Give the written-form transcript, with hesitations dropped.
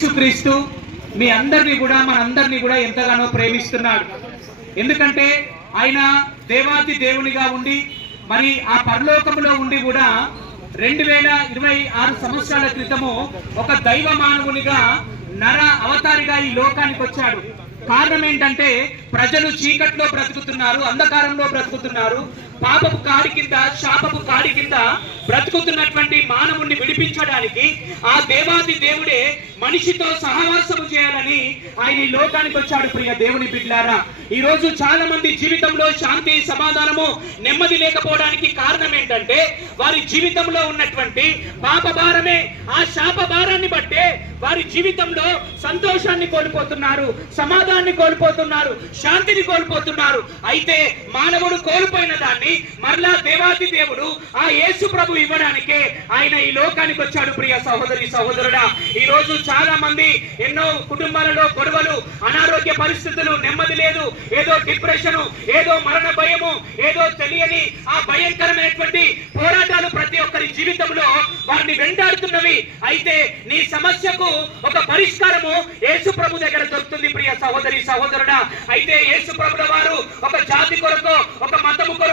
యేసుక్రీస్తు మీ అందరినీ కూడా మనందరినీ కూడా ఎంతగానో ప్రేమిస్తున్నాడు. ఎందుకంటే ఆయన దేవాది దేవునిగా ఉండి మరి ఆ పరలోకములో ఉండి కూడా 2026 సంవత్సరాల క్రితము ఒక దైవ మానవునిగా నర అవతారిగా ఈ లోకానికి వచ్చాడు. కారణం ఏంటంటే ప్రజలు చీకట్లో బ్రతుకుతున్నారు, అంధకారంలో బ్రతుకుతున్నారు, పాపపు కాడి కింద శాపపు కాడి కింద బ్రతుకుతున్నటువంటి మానవుణ్ణి విడిపించడానికి ఆ దేవాది దేవుడే మనిషితో సహవాసము చేయాలని ఆయన ఈ లోకానికి వచ్చాడు. ప్రియ దేవుని బిడ్డలారా, ఈ రోజు చాలా మంది జీవితంలో శాంతి సమాధానము నెమ్మది లేకపోవడానికి కారణం ఏంటంటే వారి జీవితంలో ఉన్నటువంటి పాప భారమే. ఆ శాప భారాన్ని బట్టే వారి జీవితంలో సంతోషాన్ని కోల్పోతున్నారు, సమాధానాన్ని కోల్పోతున్నారు, శాంతిని కోల్పోతున్నారు. అయితే మానవుడు కోల్పోయిన దాన్ని మరలా దేవాది దేవుడు ఆ యేసు ప్రభు ఇవ్వడానికే ఆయన ఈ లోకానికి వచ్చాడు. ప్రియ సహోదరి సహోదరుడా, ఈ రోజు చాలా మంది ఎన్నో కుటుంబాలలో గొడవలు, అనారోగ్య పరిస్థితులు, నెమ్మది లేదు, ఏదో డిప్రెషన్, ఏదో మరణ భయము, ఏదో తెలియని ఆ భయంకరమైనటువంటి పోరాటాలు ప్రతి ఒక్కరి జీవితంలో వారిని వెంటాడుతున్నవి. అయితే నీ సమస్యకు ఒక పరిష్కారము యేసు ప్రభు దగ్గర దొరుకుతుంది. ప్రియ సహోదరి సహోదరుడా, అయితే యేసు ప్రభుల వారు ఒక జాతి కొరకు, ఒక మతము కొరకు